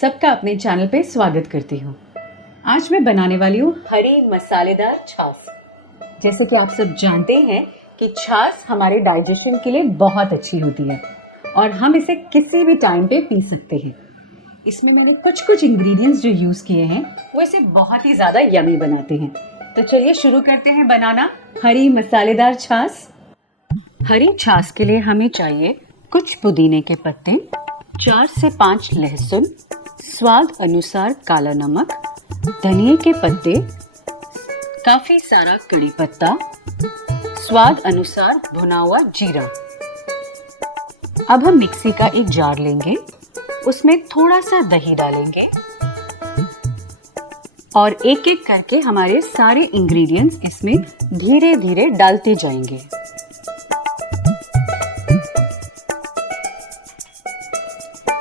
सबका अपने चैनल पे स्वागत करती हूँ। आज मैं बनाने वाली हूँ हरी मसालेदार छाछ। जैसे कि आप सब जानते हैं कि छाछ हमारे डाइजेशन के लिए बहुत अच्छी होती है और हम इसे किसी भी टाइम पे पी सकते हैं। इसमें मैंने कुछ इंग्रेडिएंट्स जो यूज़ किए हैं वो इसे बहुत ही ज़्यादा यमी बनाते हैं। तो चलिए शुरू करते हैं बनाना हरी मसालेदार छाछ। हरी छाछ के लिए हमें चाहिए कुछ पुदीने के पत्ते, 4 से 5 लहसुन, स्वाद अनुसार काला नमक, धनिया के पत्ते, काफी सारा कड़ी पत्ता, स्वाद अनुसार भुना हुआ जीरा। अब हम मिक्सी का एक जार लेंगे, उसमें थोड़ा सा दही डालेंगे और एक एक करके हमारे सारे इंग्रेडिएंट्स इसमें धीरे धीरे डालते जाएंगे।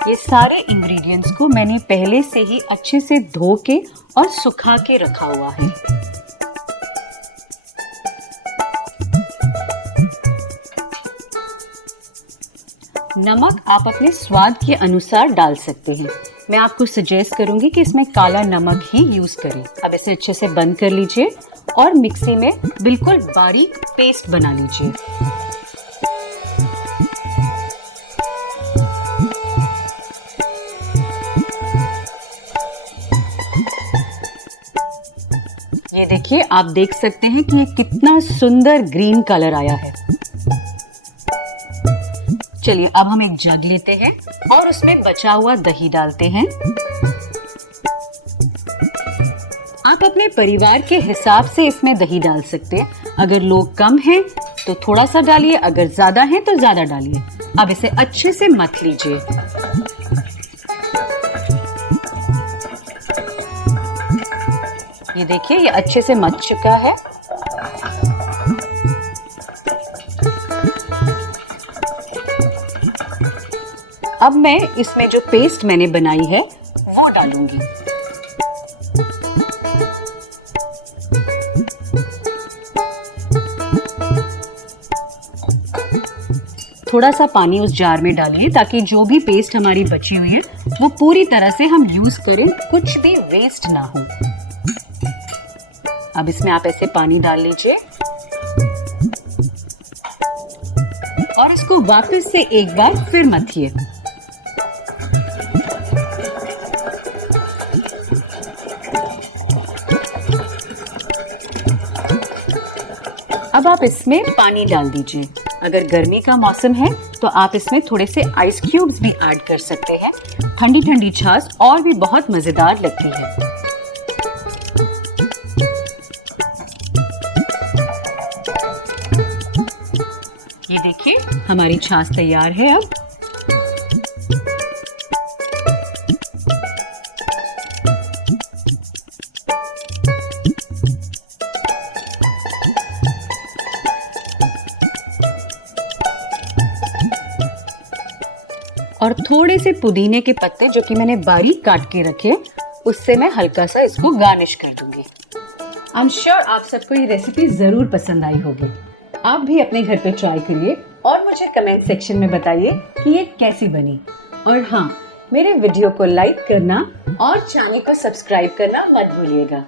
ये सारे इंग्रेडिएंट्स को मैंने पहले से ही अच्छे से धो के और सुखा के रखा हुआ है। नमक आप अपने स्वाद के अनुसार डाल सकते हैं। मैं आपको सजेस्ट करूंगी कि इसमें काला नमक ही यूज करें। अब इसे अच्छे से बंद कर लीजिए और मिक्सी में बिल्कुल बारीक पेस्ट बना लीजिए। ये देखिए, आप देख सकते हैं कि ये कितना सुंदर ग्रीन कलर आया है। चलिए अब हम एक जग लेते हैं और उसमें बचा हुआ दही डालते हैं। आप अपने परिवार के हिसाब से इसमें दही डाल सकते हैं। अगर लोग कम हैं तो थोड़ा सा डालिए, अगर ज्यादा हैं तो ज्यादा डालिए। अब इसे अच्छे से मथ लीजिए। ये देखिए, ये अच्छे से मथ चुका है। अब मैं इसमें जो पेस्ट मैंने बनाई है वो डालूंगी। थोड़ा सा पानी उस जार में डालिए ताकि जो भी पेस्ट हमारी बची हुई है वो पूरी तरह से हम यूज करें, कुछ भी वेस्ट ना हो। अब इसमें आप ऐसे पानी डाल लीजिए और इसको वापस से एक बार फिर मथिए। अब आप इसमें पानी डाल दीजिए। अगर गर्मी का मौसम है तो आप इसमें थोड़े से आइस क्यूब्स भी ऐड कर सकते हैं। ठंडी ठंडी छाछ और भी बहुत मजेदार लगती है। ये देखिए, हमारी छाछ तैयार है। अब और थोड़े से पुदीने के पत्ते जो कि मैंने बारीक काट के रखे, उससे मैं हल्का सा इसको गार्निश कर दूंगी। आई एम श्योर आप सबको ये रेसिपी जरूर पसंद आई होगी। आप भी अपने घर पे ट्राई करिए और मुझे कमेंट सेक्शन में बताइए कि ये कैसी बनी। और हाँ, मेरे वीडियो को लाइक करना और चैनल को सब्सक्राइब करना मत भूलिएगा।